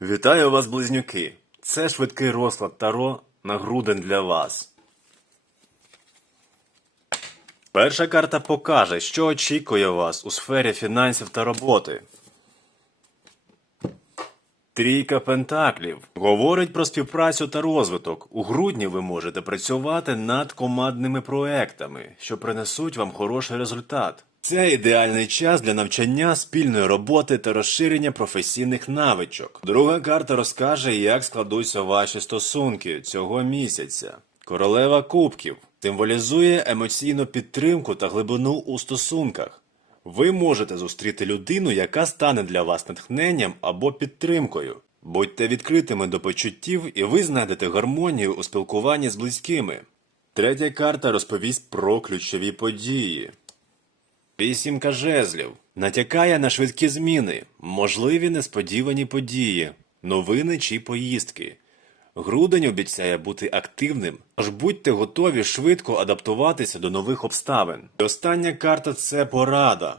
Вітаю вас, близнюки! Це швидкий розклад Таро на грудень для вас. Перша карта покаже, що очікує вас у сфері фінансів та роботи. Трійка Пентаклів говорить про співпрацю та розвиток. У грудні ви можете працювати над командними проектами, що принесуть вам хороший результат. Це ідеальний час для навчання спільної роботи та розширення професійних навичок. Друга карта розкаже, як складуться ваші стосунки цього місяця. Королева кубків символізує емоційну підтримку та глибину у стосунках. Ви можете зустріти людину, яка стане для вас натхненням або підтримкою. Будьте відкритими до почуттів, і ви знайдете гармонію у спілкуванні з близькими. Третя карта розповість про ключові події. Вісімка жезлів натякає на швидкі зміни, можливі несподівані події, новини чи поїздки. Грудень обіцяє бути активним, тож будьте готові швидко адаптуватися до нових обставин. І остання карта це порада.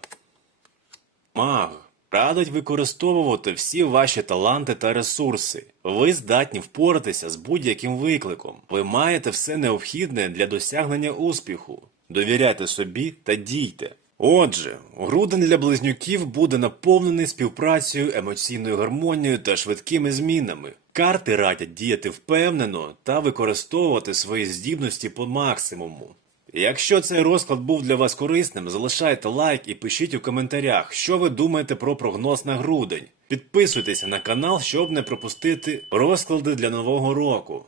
Маг радить використовувати всі ваші таланти та ресурси. Ви здатні впоратися з будь-яким викликом. Ви маєте все необхідне для досягнення успіху. Довіряйте собі та дійте. Отже, грудень для близнюків буде наповнений співпрацею, емоційною гармонією та швидкими змінами. Карти радять діяти впевнено та використовувати свої здібності по максимуму. Якщо цей розклад був для вас корисним, залишайте лайк і пишіть у коментарях, що ви думаєте про прогноз на грудень. Підписуйтеся на канал, щоб не пропустити розклади для нового року.